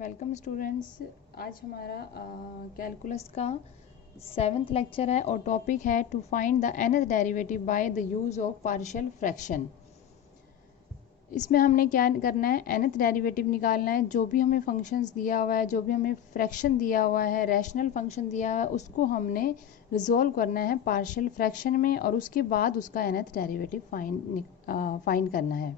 Welcome students. आज हमारा calculus का 7th लेक्चर है और टॉपिक है to find the nth derivative by the use of partial fraction. इसमें हमने क्या करना है, nth डेरिवेटिव निकालना है। जो भी हमें फंक्शंस दिया हुआ है, जो भी हमें फ्रैक्शन दिया हुआ है, रैशनल फंक्शन दिया हुआ है, उसको हमने रिजोल्व करना है पार्शियल फ्रैक्शन में और उसके बाद उसका nth डेरिवेटिव फाइंड करना है।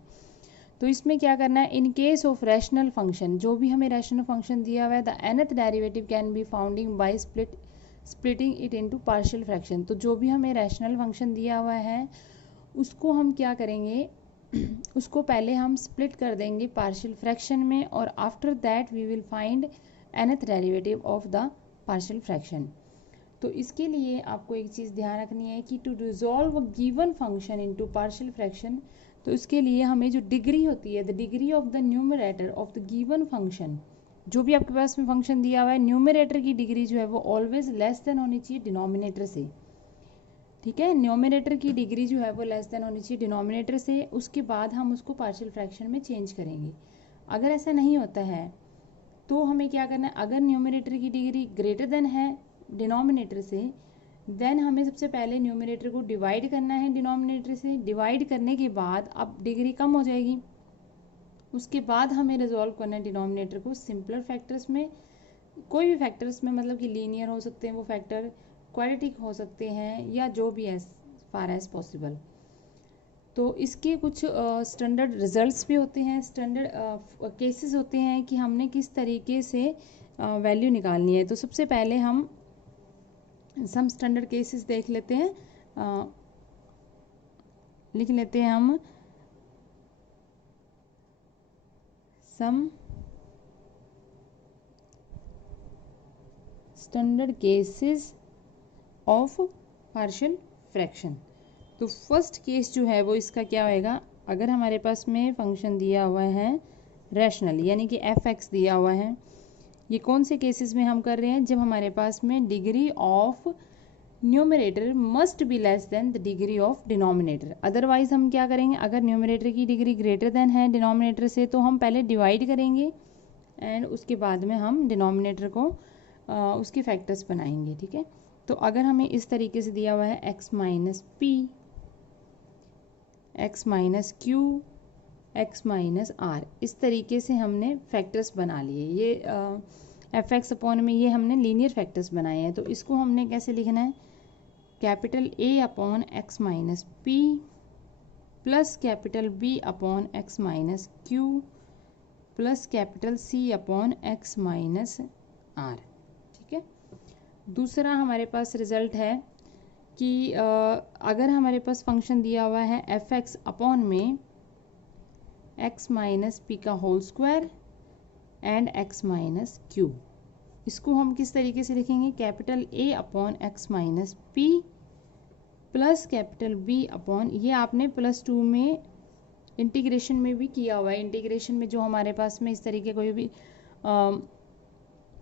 तो इसमें क्या करना है, in case of rational function, जो भी हमें रैशनल फंक्शन दिया हुआ है, the nth derivative can be founding by splitting it into partial fraction. तो जो भी हमें रैशनल फंक्शन दिया हुआ है उसको हम क्या करेंगे, उसको पहले हम स्प्लिट कर देंगे पार्शियल फ्रैक्शन में और after that we will find nth derivative of the partial fraction. तो इसके लिए आपको एक चीज़ ध्यान रखनी है कि to resolve a given function into partial fraction, तो इसके लिए हमें जो डिग्री होती है, the degree of the numerator of the given function, जो भी आपके पास में फंक्शन दिया हुआ है, न्यूमरेटर की डिग्री जो है वो ऑलवेज लेस देन होनी चाहिए डिनोमिनेटर से। ठीक है, न्यूमरेटर की डिग्री जो है वो लेस देन होनी चाहिए डिनोमिनेटर से। उसके बाद हम उसको पार्शियल फ्रैक्शन में चेंज करेंगे। अगर ऐसा नहीं होता है तो हमें क्या करना है, अगर न्यूमरेटर की डिग्री ग्रेटर देन है डिनोमिनेटर से, देन हमें सबसे पहले न्यूमरेटर को डिवाइड करना है डिनोमिनेटर से। डिवाइड करने के बाद अब डिग्री कम हो जाएगी, उसके बाद हमें रिजॉल्व करना है डिनोमिनेटर को सिंपलर फैक्टर्स में। कोई भी फैक्टर्स में, मतलब कि लीनियर हो सकते हैं वो फैक्टर, क्वाड्रेटिक हो सकते हैं, या जो भी एज फार एज पॉसिबल। तो इसके कुछ स्टैंडर्ड रिजल्ट्स भी होते हैं, स्टैंडर्ड केसेस होते हैं कि हमने किस तरीके से वैल्यू निकालनी है। तो सबसे पहले हम सम स्टैंडर्ड केसेस देख लेते हैं, लिख लेते हैं हम some standard cases of partial fraction. तो फर्स्ट केस जो है वो इसका क्या होएगा, अगर हमारे पास में फंक्शन दिया हुआ है रैशनल, यानी कि f(x) दिया हुआ है। ये कौन से केसेस में हम कर रहे हैं, जब हमारे पास में degree of numerator must be less than the degree of denominator. Otherwise हम क्या करेंगे, अगर न्यूमरेटर की डिग्री ग्रेटर देन है डिनोमिनेटर से, तो हम पहले डिवाइड करेंगे एंड उसके बाद में हम डिनोमिनेटर को उसके फैक्टर्स बनाएंगे। ठीक है, तो अगर हमें इस तरीके से दिया हुआ है x minus p, x minus q, x minus r, इस तरीके से हमने फैक्टर्स बना लिए। ये f(x) अपॉन में ये हमने लीनियर फैक्टर्स बनाए हैं। तो इसको हमने कैसे लिखना है, capital A upon x minus P plus capital B upon x minus q plus capital C upon x minus r. ठीक है, दूसरा हमारे पास रिजल्ट है कि अगर हमारे पास फंक्शन दिया हुआ है f(x) अपॉन में x माइनस पी का whole square and x minus Q, इसको हम किस तरीके से लिखेंगे, capital A upon x minus P plus capital B upon, ये आपने +2 में इंटीग्रेशन में भी किया हुआ है। इंटीग्रेशन में जो हमारे पास में इस तरीके कोई भी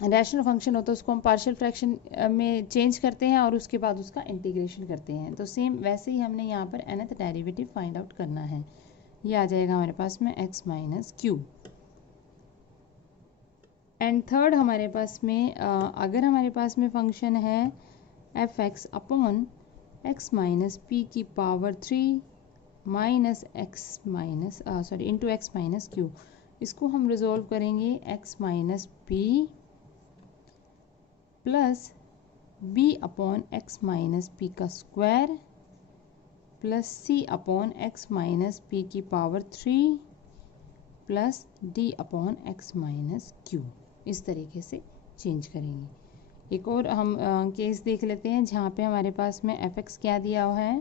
रैशनल फंक्शन होता है उसको हम पार्शियल फ्रैक्शन में चेंज करते हैं और उसके बाद उसका इंटीग्रेशन करते हैं। तो सेम वैसे ही हमने यहाँ पर nth डेरिवेटिव फाइंड आउट करना है। ये आ जाएगा हमारे पास में x minus Q. And third हमारे पास में अगर हमारे पास में फंक्शन है f(x) upon x minus P की power 3 minus x minus into x minus Q, इसको हम रिजोल्व करेंगे x minus P plus b upon x minus P का square plus c upon x minus P की power 3 plus d upon x minus Q, इस तरीके से change करेंगे। एक और हम केस देख लेते हैं जहाँ पे हमारे पास में f(x) क्या दिया हुआ है,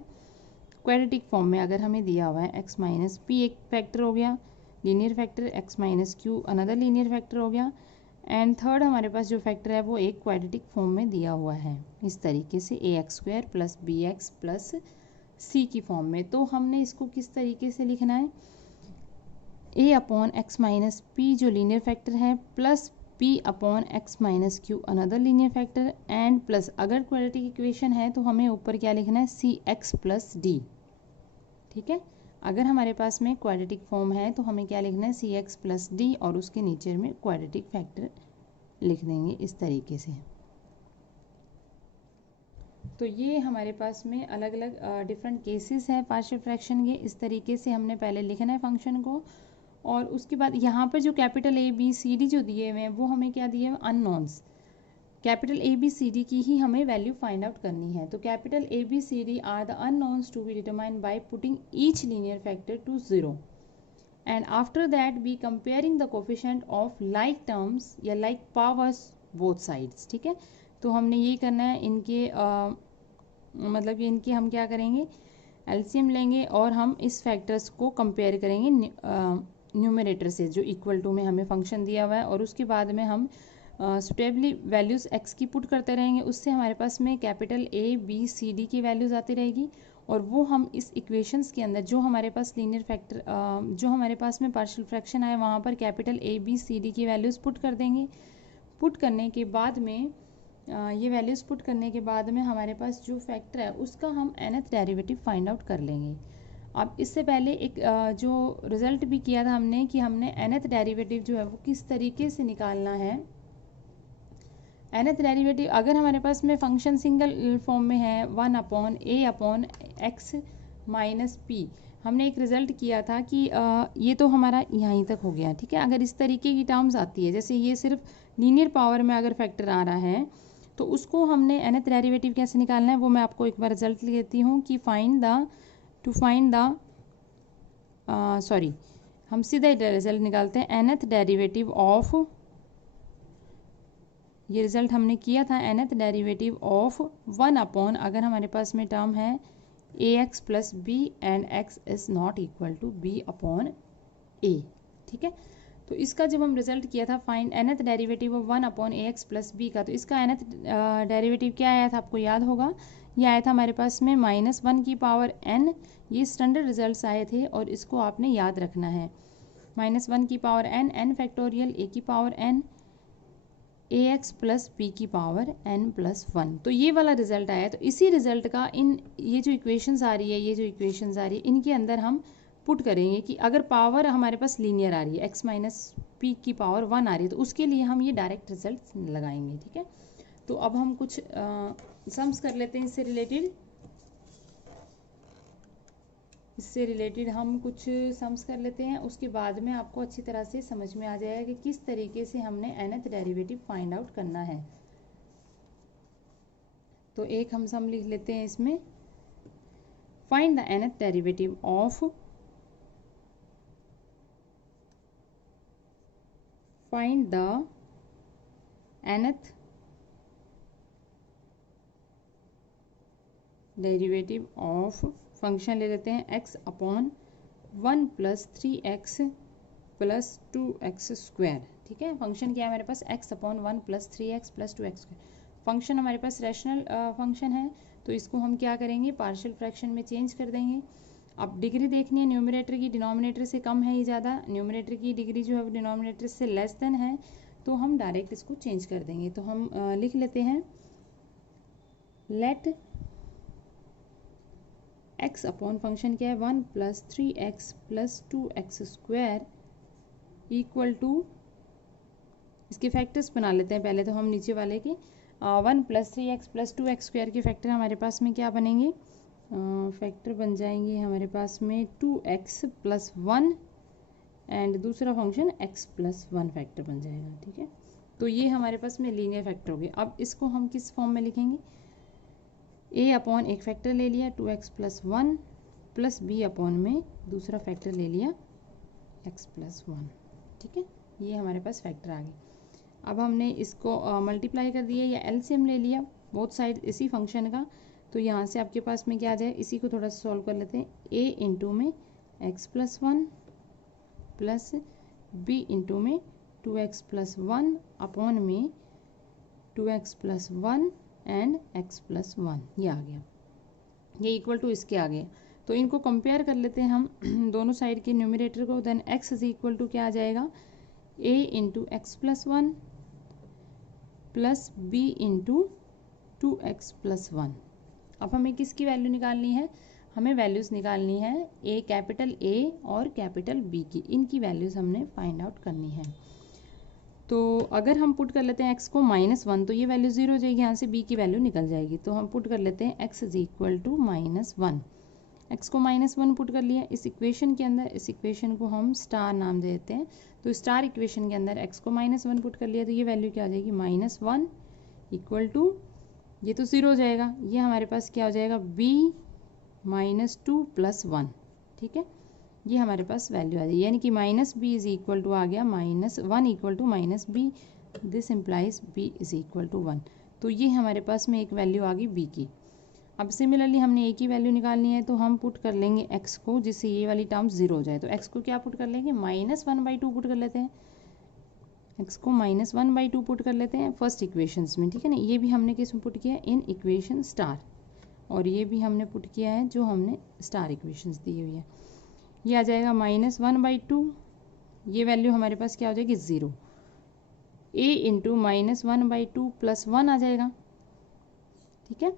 क्वाड्रेटिक फॉर्म में अगर हमें दिया हुआ है x माइनस पी एक फैक्टर हो गया linear factor, x minus Q another linear factor हो गया, एंड थर्ड हमारे पास जो फैक्टर है वो एक क्वाड्रेटिक फॉर्म में दिया हुआ है इस तरीके से ax² plus bx plus c की फॉर्म में। तो हमने इसको किस तरीके से लिखना है, a upon x minus P जो लीनियर फैक्टर है plus p upon x minus Q another linear factor and plus, अगर क्वाड्रेटिक इक्वेशन है तो हमें ऊपर क्या लिखना है, cx प्लस d। ठीक है, अगर हमारे पास में क्वाड्रेटिक फॉर्म है तो हमें क्या लिखना है, सी एक्स प्लस डी, और उसके नीचे में क्वाड्रेटिक फैक्टर लिख देंगे इस तरीके से। तो ये हमारे पास में अलग अलग डिफरेंट केसेस हैं पार्शियल फ्रैक्शन के। इस तरीके से हमने पहले लिखना है फंक्शन को, और उसके बाद यहाँ पर जो capital A B C D जो दिए हुए हैं वो हमें क्या दिए हुए, unknowns. Capital A B C D की ही हमें वैल्यू फाइंड आउट करनी है। तो capital A B C D are the unknowns to be determined by putting each linear factor to 0, and after that be comparing the coefficient of like terms या like powers both sides. ठीक है, तो हमने ये करना है, इनके मतलब कि इनके हम क्या करेंगे, एलसीएम लेंगे और हम इस फैक्टर्स को कंपेयर करेंगे न्यूमरेटर से जो इक्वल टू में हमें फंक्शन दिया हुआ है, और उसके बाद में हम सुटेबली वैल्यूज़ एक्स की पुट करते रहेंगे। उससे हमारे पास में capital A B C D की वैल्यूज़ आती रहेगी, और वो हम इस इक्वेशंस के अंदर जो हमारे पास लीनियर फैक्टर जो हमारे पास में पार्शियल फ्रैक्शन आए वहाँ पर capital A B C D की वैल्यूज़ पुट कर देंगे। पुट करने के बाद में ये वैल्यूज़ पुट करने के बाद में हमारे पास जो फैक्टर है उसका हम nth डेरिवेटिव फाइंड आउट कर लेंगे। अब इससे पहले एक जो रिजल्ट भी किया था हमने कि हमने nth डेरिवेटिव जो है वो किस तरीके से निकालना है। nth डेरिवेटिव अगर हमारे पास में फंक्शन सिंगल फॉर्म में है 1/a/x माइनस पी, हमने एक रिजल्ट किया था कि ये तो हमारा यहीं तक हो गया। ठीक है, अगर इस तरीके की टर्म्स आती है, जैसे ये सिर्फ लीनियर पावर में अगर फैक्टर आ रहा है तो उसको हमने nth डेरिवेटिव कैसे निकालना है वो मैं आपको एक बार रिजल्ट लेती हूँ कि हम सीधा रिजल्ट निकालते हैं nth डेरिवेटिव ऑफ, ये रिजल्ट हमने किया था nth डेरिवेटिव ऑफ 1/, अगर हमारे पास में टर्म है ax plus B and x is not equal to b/a। ठीक है, तो इसका जब हम रिजल्ट किया था find nth derivative of 1/ax plus B का, तो इसका nth डेरिवेटिव क्या आया था आपको याद होगा, ये आया था हमारे पास में -1 की पावर n। ये स्टैंडर्ड रिजल्ट्स आए थे और इसको आपने याद रखना है। -1 की पावर n फैक्टोरियल a की power n ax plus b की पावर n+1, तो ये वाला रिजल्ट आया। तो इसी रिजल्ट का ये जो इक्वेशंस आ रही है, इनके अंदर हम पुट करेंगे कि अगर पावर हमारे पास लीनियर आ रही है x माइनस पी की पावर 1 आ रही है, तो उसके लिए हम ये डायरेक्ट रिजल्ट लगाएंगे। ठीक है, तो अब हम कुछ सम्स कर लेते हैं इससे रिलेटेड हम कुछ सम्स कर लेते हैं। उसके बाद में आपको अच्छी तरह से समझ में आ जाएगा कि किस तरीके से हमने nth डेरिवेटिव फाइंड आउट करना है। तो एक हम सम लिख लेते हैं इसमें, find the nth derivative of find the nth derivative of function ले लेते हैं x/1 + 3x + 2x²। ठीक है, फंक्शन क्या है हमारे पास x/1 + 3x + 2x²। फंक्शन हमारे पास रैशनल फंक्शन है, तो इसको हम क्या करेंगे, पार्शियल फ्रैक्शन में चेंज कर देंगे। अब डिग्री देखनी है, न्यूमरेटर की डिनोमिनेटर से कम है या ज़्यादा, न्यूमरेटर की डिग्री जो है वो डिनोमिनेटर से लेस देन है, तो हम डायरेक्ट इसको चेंज कर देंगे। तो हम लिख लेते हैं लेट x अपॉन फंक्शन क्या है 1 + 3x + 2x² इक्वल टू, इसके फैक्टर्स बना लेते हैं पहले। तो हम नीचे वाले के 1 + 3x + 2x² के फैक्टर हमारे पास में क्या बनेंगे, फैक्टर बन जाएंगे हमारे पास में 2x + 1 एंड दूसरा फंक्शन x + 1 फैक्टर बन जाएगा। ठीक है, तो ये हमारे पास में लीनियर फैक्टर हो गए। अब इसको हम किस फॉर्म में लिखेंगे, a/, एक फैक्टर ले लिया 2x + 1 प्लस b/ में दूसरा फैक्टर ले लिया x + 1। ठीक है, ये हमारे पास फैक्टर आ गए। अब हमने इसको मल्टीप्लाई कर दिया या एलसीएम ले लिया बोथ साइड इसी फंक्शन का, तो यहाँ से आपके पास में क्या आ जाए, इसी को थोड़ा सा सॉल्व कर लेते हैं। a इंटू में x + 1 प्लस b इंटू में 2x + 1 अपॉन में 2x + 1 एंड x + 1, ये आ गया, ये इक्वल टू इसके आ गया। तो इनको कंपेयर कर लेते हैं हम दोनों साइड के न्यूमरेटर को। Then x is equal to क्या आ जाएगा, a into x + 1 plus b into 2x + 1। अब हमें किसकी वैल्यू निकालनी है, हमें वैल्यूज़ निकालनी है ए, कैपिटल ए और कैपिटल बी की, इनकी वैल्यूज़ हमने फाइंड आउट करनी है। तो अगर हम पुट कर लेते हैं x को -1 तो ये वैल्यू 0 हो जाएगी, यहाँ से b की वैल्यू निकल जाएगी। तो हम पुट कर लेते हैं x is equal to -1, x को -1 पुट कर लिया इस इक्वेशन के अंदर। इस इक्वेशन को हम स्टार नाम दे देते हैं। तो स्टार इक्वेशन के अंदर x को -1 पुट कर लिया तो ये वैल्यू क्या आ जाएगी, -1 इक्वल टू, ये तो 0 हो जाएगा, ये हमारे पास क्या हो जाएगा, b -2 + 1, ठीक है, ये हमारे पास वैल्यू आ जाएगी, यानी कि -b इज इक्वल टू आ गया -1 equal to -b, this implies b is equal to 1। तो ये हमारे पास में एक वैल्यू आ गई b की। अब सिमिलरली हमने a की वैल्यू निकालनी है, तो हम पुट कर लेंगे x को, जिससे ये वाली टर्म 0 हो जाए। तो x को क्या पुट कर लेंगे, -1/2 पुट कर लेते हैं, x को -1/2 पुट कर लेते हैं फर्स्ट इक्वेशंस में, ठीक है ना। ये भी हमने किस में पुट किया है, इन इक्वेशन स्टार, और ये भी हमने पुट किया है जो हमने स्टार इक्वेशंस दी हुई है। ये आ जाएगा -1/2, ये वैल्यू हमारे पास क्या हो जाएगी, 0, a इंटू -1/2 + 1 आ जाएगा, ठीक है।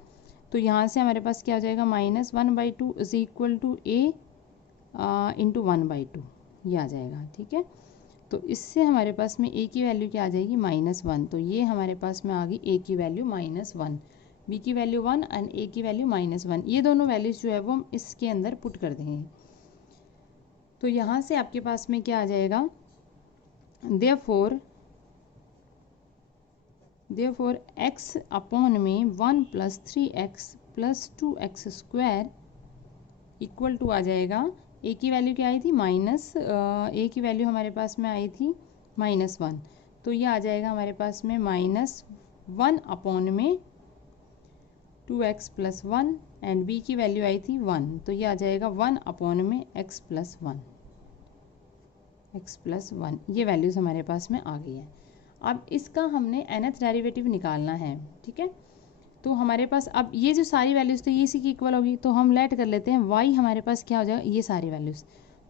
तो यहाँ से हमारे पास क्या हो जाएगा, -1/2 is equal to a into 1/2, ये आ जाएगा, ठीक है। तो इससे हमारे पास में a की वैल्यू क्या आ जाएगी, -1। तो ये हमारे पास में आ गई a की वैल्यू -1, b की वैल्यू 1 एंड a की वैल्यू -1। ये दोनों वैल्यूज जो है वो हम इसके अंदर पुट कर देंगे। तो यहाँ से आपके पास में क्या आ जाएगा, देयरफॉर x अपॉन में 1 + 3x + 2x² इक्वल टू आ जाएगा, a की वैल्यू क्या आई थी, a की वैल्यू हमारे पास में आई थी -1, तो ये आ जाएगा हमारे पास में -1 अपॉन में 2x + 1 एंड b की वैल्यू आई थी 1, तो ये आ जाएगा 1 अपॉन में x + 1, ये वैल्यूज़ हमारे पास में आ गई है। अब इसका हमने nth डेरिवेटिव निकालना है, ठीक है। तो हमारे पास अब ये जो सारी वैल्यूज़ तो ये इसी की इक्वल होगी, तो हम लेट कर लेते हैं y हमारे पास क्या हो जाएगा, ये सारी वैल्यूज़,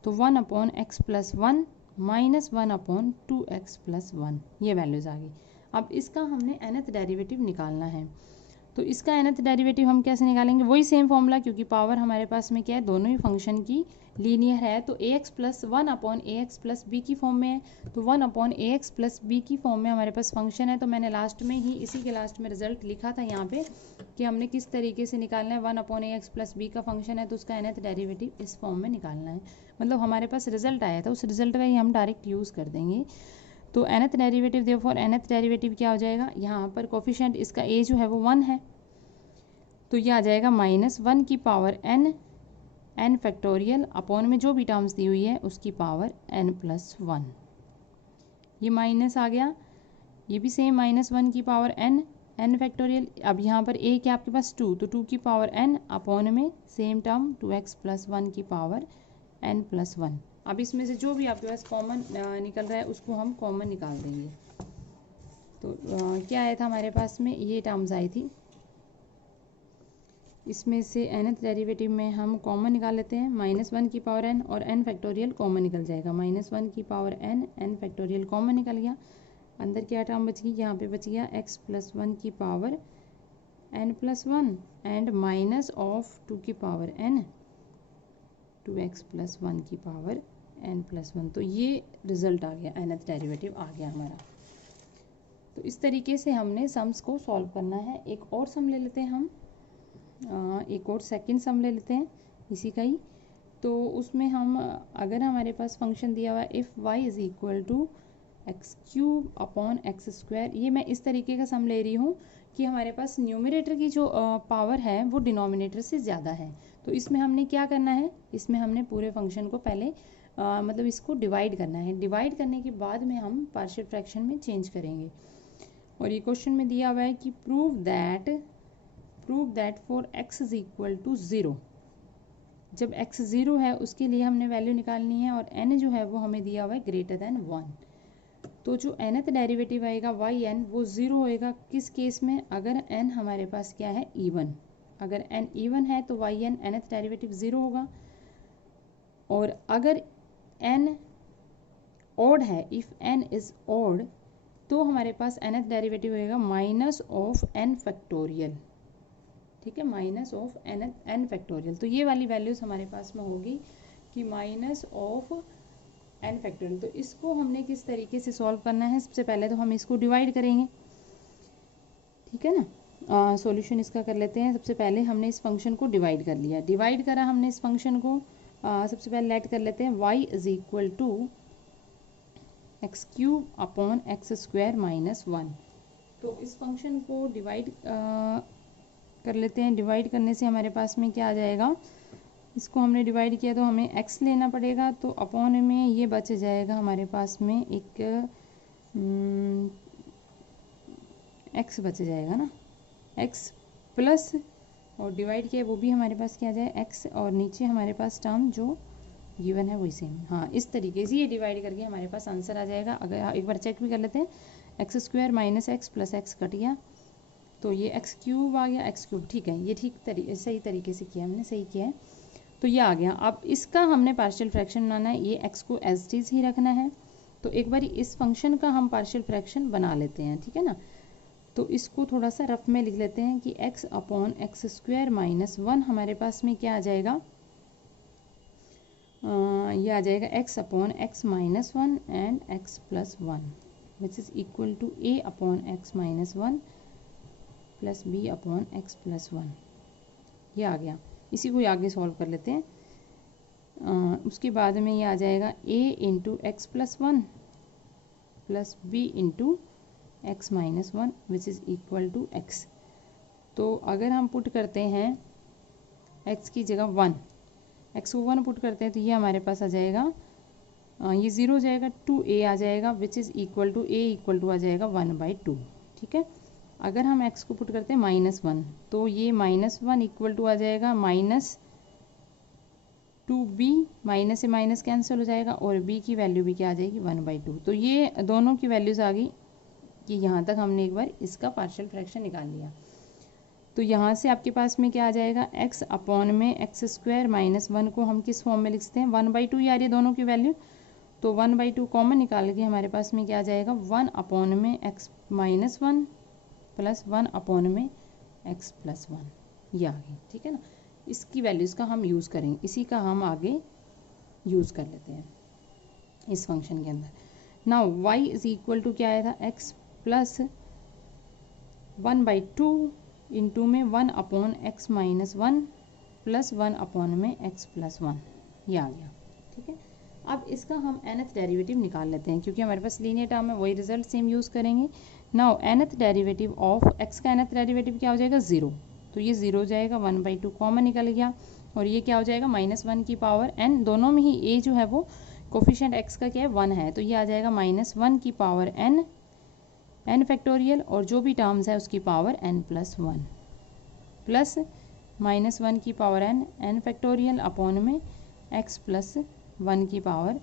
तो 1 अपॉन x + 1 -1 अपॉन 2x + 1, ये वैल्यूज़ आ गई। अब इसका हमने nth डेरिवेटिव निकालना है। तो इसका nth डेरिवेटिव हम कैसे निकालेंगे, वही सेम फॉर्मूला, क्योंकि पावर हमारे पास में क्या है, दोनों ही फंक्शन की लीनियर है। तो ax + 1 अपॉन ax + b की फॉर्म में है, तो 1 अपॉन ax + b की फॉर्म में हमारे पास फंक्शन है। तो मैंने लास्ट में ही, इसी के लास्ट में रिजल्ट लिखा था यहाँ पे कि हमने किस तरीके से निकालना है, 1 अपॉन ax + b का फंक्शन है तो उसका nth डेरिवेटिव इस फॉर्म में निकालना है। मतलब हमारे पास रिजल्ट आया था, उस रिजल्ट का ही हम डायरेक्ट यूज़ कर देंगे। तो nth derivative, therefore nth derivative क्या हो जाएगा, यहाँ पर कोफिशिएंट इसका a जो है वो 1 है, तो ये आ जाएगा -1 की पावर n फैक्टोरियल अपॉन में जो भी टर्म्स दी हुई है उसकी पावर n + 1, ये माइनस आ गया, ये भी सेम -1 की पावर n फैक्टोरियल। अब यहाँ पर a क्या आपके पास 2, तो 2 की पावर n अपॉन में सेम टर्म 2x + 1 की पावर n + 1। अब इसमें से जो भी आपके पास कॉमन निकल रहा है उसको हम कॉमन निकाल देंगे। तो क्या आया था हमारे पास में, ये टर्म्स आई थी, इसमें से nth डेरिवेटिव में हम कॉमन निकाल लेते हैं, -1 की पावर n और n फैक्टोरियल कॉमन निकल जाएगा, -1 की पावर n फैक्टोरियल कॉमन निकल गया। अंदर क्या टर्म बच गई, यहाँ पे बच गया x + 1 की पावर n + 1 एंड -2 की पावर n 2x + 1 की पावर n + 1। तो ये रिजल्ट आ गया, nth डेरिवेटिव आ गया हमारा। तो इस तरीके से हमने सम्स को सॉल्व करना है। एक और सम ले लेते हैं हम, एक और सेकंड सम ले लेते हैं इसी का ही। तो उसमें हम, अगर हमारे पास फंक्शन दिया हुआ है if y is equal to x³ upon x², ये मैं इस तरीके का सम ले रही हूँ कि हमारे पास न्यूमरेटर की जो पावर है वो डिनोमिनेटर से ज़्यादा है। तो इसमें हमने क्या करना है, इसमें हमने पूरे फंक्शन को पहले मतलब इसको डिवाइड करना है, डिवाइड करने के बाद में हम पार्शियल फ्रैक्शन में चेंज करेंगे। और ये क्वेश्चन में दिया हुआ है कि prove that for x is equal to 0, जब x 0 है उसके लिए हमने वैल्यू निकालनी है और n जो है वो हमें दिया हुआ है > 1। तो जो nth डेरिवेटिव आएगा yn वो 0 होएगा, किस केस में, अगर n हमारे पास क्या है, इवन, अगर n इवन है तो yn nth डेरिवेटिव 0 होगा। और अगर n ऑड है, इफ n इज ऑड, तो हमारे पास nth डेरिवेटिव होएगा -n फैक्टोरियल, ठीक है, माइनस ऑफ एन फैक्टोरियल। तो ये वाली वैल्यूज हमारे पास में होगी कि माइनस ऑफ एन फैक्टोरियल। तो इसको हमने किस तरीके से सॉल्व करना है, सबसे पहले तो हम इसको डिवाइड करेंगे, ठीक है ना। सॉल्यूशन इसका कर लेते हैं। सबसे पहले हमने इस फंक्शन को डिवाइड कर लिया, डिवाइड करा हमने इस फंक्शन को। सबसे पहले लेट कर लेते हैं y is equal to X cube upon X square minus 1। तो इस फंक्शन को डिवाइड कर लेते हैं। डिवाइड करने से हमारे पास में क्या आ जाएगा, इसको हमने डिवाइड किया तो हमें x लेना पड़ेगा, तो अपॉन में ये बच जाएगा हमारे पास में एक x बच जाएगा ना, x प्लस और डिवाइड किया वो भी हमारे पास क्या आ जाए x, और नीचे हमारे पास टर्म जो गिवन है वही सेम। हाँ, इस तरीके से ये डिवाइड करके हमारे पास आंसर आ जाएगा। अगर एक बार चेक भी कर लेते हैं, x square minus x plus x cut गया तो ये एक्स क्यूब आ गया, एक्स क्यूब, ठीक है, ये सही तरीके से किया हमने, सही किया है। तो ये आ गया। अब इसका हमने पार्शियल फ्रैक्शन बनाना है, ये एक्स को एज इट इज ही रखना है। तो एक बार इस फंक्शन का हम पार्शियल फ्रैक्शन बना लेते हैं, ठीक है ना। तो इसको थोड़ा सा रफ में लिख लेते हैं कि x upon X square minus 1 हमारे पास में क्या आ जाएगा, ये आ जाएगा x upon x minus 1 and x plus 1 which is equal to a upon x minus 1 plus b upon X plus 1। ये आ गया। इसी को आगे सॉल्व कर लेते हैं। उसके बाद में ये आ जाएगा a into X plus 1 plus b into x minus 1 which is equal to x। तो अगर हम पुट करते हैं x की जगह 1, x को 1 पुट करते हैं तो ये हमारे पास आ जाएगा, ये 0 हो जाएगा, 2a आ जाएगा which is equal to a equal to आ जाएगा 1/2, ठीक है। अगर हम x को पुट करते हैं -1 तो ये -1 इक्वल टू आ जाएगा -2b, माइनस से माइनस कैंसिल हो जाएगा और b की वैल्यू भी क्या आ जाएगी 1/2। तो ये दोनों की वैल्यूज़ आ गई कि यहाँ तक हमने एक बार इसका पार्शियल फ्रैक्शन निकाल लिया। तो यहाँ से आपके पास में क्या आ जाएगा, x अपॉन में एक्स स्क्वायर माइनस 1 को हम किस फॉर्म में लिखते हैं 1/2, ये आ रही है दोनों की वैल्यू। तो 1/2 कॉमन निकाल के हमारे पास में क्या आ जाएगा 1 अपॉन में x माइनस 1 प्लस 1 अपॉन में x प्लस 1, ये आ गई, ठीक है ना। इसकी वैल्यूज़ का हम यूज़ करेंगे, इसी का हम आगे यूज़ कर लेते हैं इस फंक्शन के अंदर। Now y is equal to क्या आया था, x प्लस 1/2 इंटू में 1 upon x minus 1 plus 1 upon में x प्लस 1, ये आ गया, ठीक है। अब इसका हम nth डेरिवेटिव निकाल लेते हैं, क्योंकि हमारे पास लीनियर टर्म है, वही रिजल्ट सेम यूज़ करेंगे। Now nth derivative of x का nth डेरिवेटिव क्या हो जाएगा 0, तो ये 0 हो जाएगा, 1/2 कॉमन निकल गया और ये क्या हो जाएगा -1 की पावर n, दोनों में ही a जो है वो कोफिशिएंट x का क्या है 1 है, तो ये आ जाएगा -1 की पावर n फैक्टोरियल और जो भी टर्म्स है उसकी पावर n प्लस 1 प्लस -1 की पावर n फैक्टोरियल अपॉन में x प्लस 1 की पावर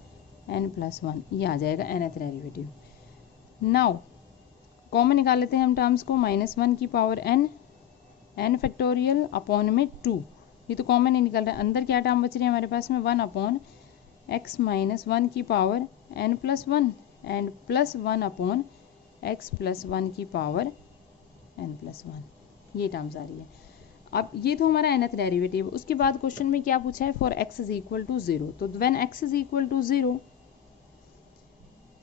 n प्लस 1, ये आ जाएगा nth डेरिवेटिव। नाउ कॉमन निकाल लेते हैं हम टर्म्स को, -1 की पावर n फैक्टोरियल अपॉन में 2, ये तो कॉमन नहीं निकल रहा है। अंदर क्या टर्म बच रही है हमारे पास में 1 अपॉन x माइनस 1 की power n plus 1 and plus 1 upon x plus 1 की पावर n प्लस 1, ये टर्म्स आ रही है। अब ये तो हमारा nth डेरिवेटिव। उसके बाद क्वेश्चन में क्या पूछा है, for x is equal to 0, तो when x is equal to 0,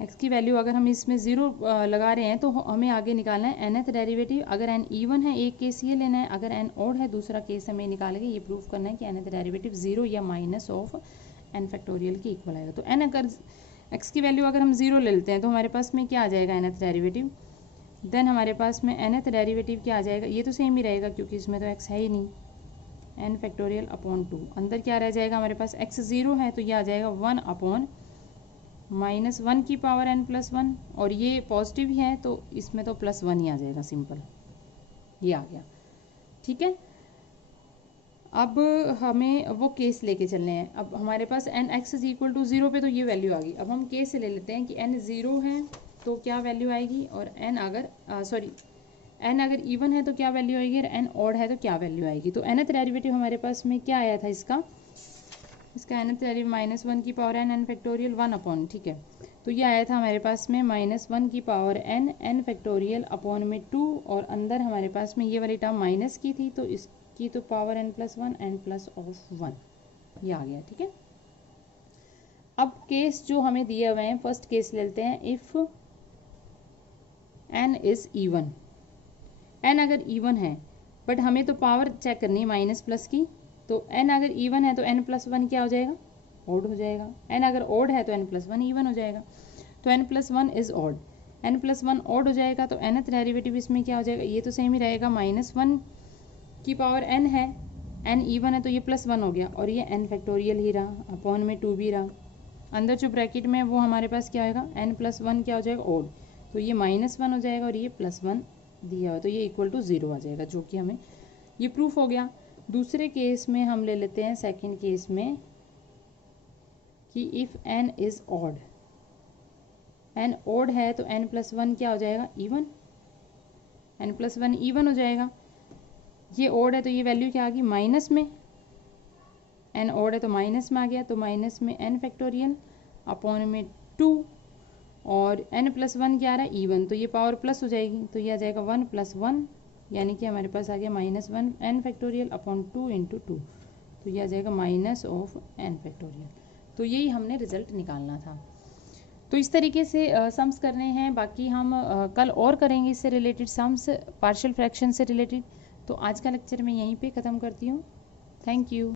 x की वैल्यू अगर हम इसमें 0 लगा रहे हैं तो हमें आगे निकालना है nth डेरिवेटिव। अगर n इवन है एक केस ये लेना है, अगर n ऑड है दूसरा केस हमें निकाल के ये प्रूव करना है कि nth डेरिवेटिव 0 या माइनस ऑफ n फैक्टोरियल के इक्वल आएगा। तो n अगर x की वैल्यू अगर हम 0 ले लेते हैं तो हमारे पास में क्या आ जाएगा nth डेरिवेटिव, देन हमारे पास में nth डेरिवेटिव क्या आ जाएगा, ये तो सेम ही रहेगा क्योंकि इसमें तो x है ही नहीं, n फैक्टोरियल अपॉन 2, अंदर क्या रह जाएगा हमारे पास x 0 है तो ये आ जाएगा 1 अपॉन -1 की पावर n प्लस 1 और ये पॉजिटिव ही है तो इसमें तो प्लस 1 ही आ जाएगा, सिंपल, ये आ गया, ठीक है। अब हमें वो केस लेके चलने हैं। अब हमारे पास n x is equal to 0 पे तो ये वैल्यू आ गई। अब हम केस से ले लेते हैं कि n 0 है तो क्या वैल्यू आएगी और n अगर इवन है तो क्या वैल्यू आएगी और n ऑड है तो क्या वैल्यू आएगी। तो nth डेरिवेटिव हमारे पास में क्या आया था, इसका nth डेरिवेटिव -1 की पावर n फैक्टोरियल 1 अपॉन, ठीक है, तो ये आया था हमारे पास में -1 की पावर n फैक्टोरियल अपॉन में 2 और अंदर हमारे पास में ये वाली टर्म माइनस की थी तो इस की तो पावर n+1 n+1 ये आ गया, ठीक है। अब केस जो हमें दिए हुए हैं, फर्स्ट केस ले लेते हैं, if n is even. n अगर इवन है बट हमें तो पावर चेक करनी है माइनस प्लस की, तो n अगर इवन है तो n+1 क्या हो जाएगा, ऑड हो जाएगा। n अगर ऑड है तो n+1 इवन हो जाएगा, तो n+1 is odd, n+1 odd हो जाएगा तो nth डेरिवेटिव इसमें क्या हो जाएगा, ये तो सेम ही रहेगा, -1 की पावर n है, n इवन है तो ये +1 हो गया, और ये n फैक्टोरियल ही रहा, अपॉन में 2 भी रहा, अंदर जो ब्रैकेट में वो हमारे पास क्या होगा, n+1 क्या हो जाएगा, ऑड, तो ये -1 हो जाएगा और ये +1 दिया हुआ, तो ये इक्वल टू 0 आ जाएगा, जो कि हमें ये प्रूफ हो गया। दूसरे केस में हम ले लेते हैं, सेकंड केस में, कि if n is odd, n odd है तो n+1 क्या हो जाएगा, इवन, n+1 इवन हो जाएगा, ये ऑड है तो ये वैल्यू क्या आ गई, माइनस में, n ऑड है तो माइनस में आ गया, तो माइनस में n फैक्टोरियल अपॉन में 2, और n+1 क्या आ रहा है, इवन, तो ये पावर प्लस हो जाएगी, तो ये आ जाएगा 1+1, यानी कि हमारे पास आ गया -1 n फैक्टोरियल अपॉन 2 × 2, तो ये आ जाएगा माइनस ऑफ n फैक्टोरियल। तो यही हमने रिजल्ट निकालना था। तो इस तरीके से सम्स करने हैं, बाकी हम कल और करेंगे इससे रिलेटेड सम्स, पार्शियल फ्रैक्शन से रिलेटेड। तो आज का लेक्चर मैं यहीं पे ख़त्म करती हूँ। Thank you.